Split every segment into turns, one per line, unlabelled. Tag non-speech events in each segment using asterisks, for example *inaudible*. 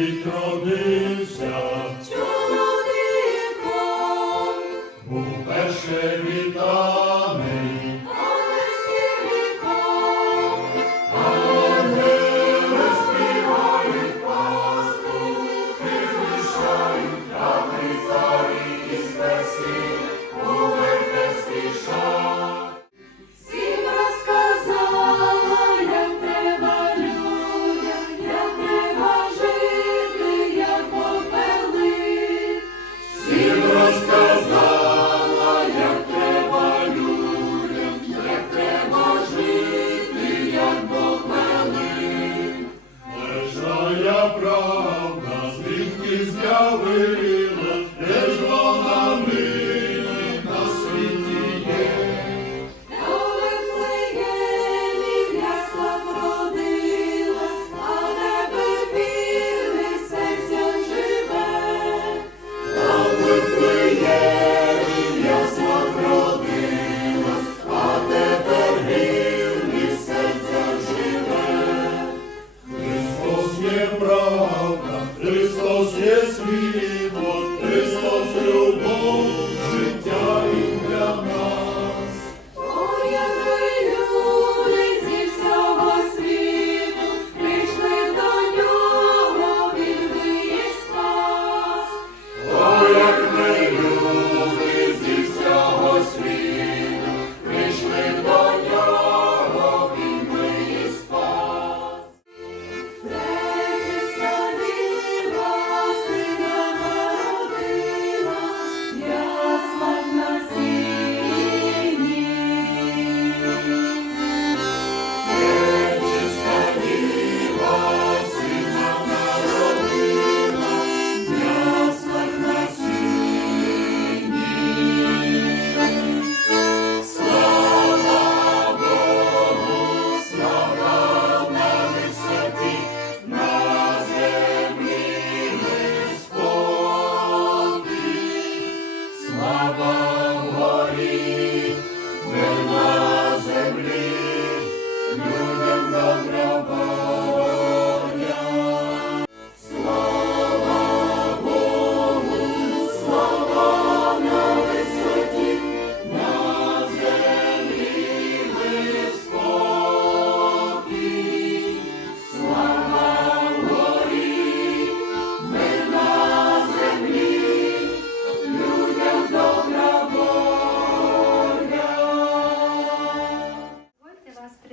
We vitro di lembra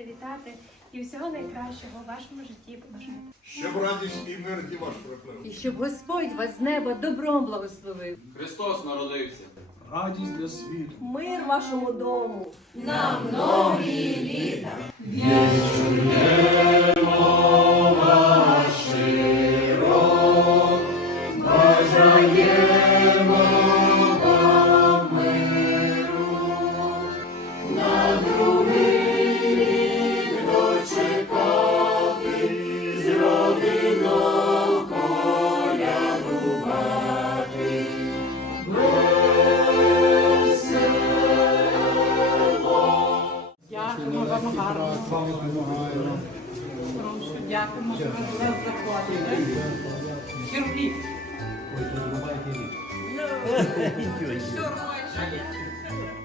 святкувати і всього найкращого у вашому житті побажати.
Щоб радість і мир і ваш приплив.
І щоб Господь вас з неба добром благословив.
Христос народився.
радість для світу.
Мир вашому дому.
Дякуємо
Вам допомагаємо.
Прошу, дякуємо, що ви до нас заходите. Хірургій.
Ой, то давайте рік. *laughs*
Що робиш?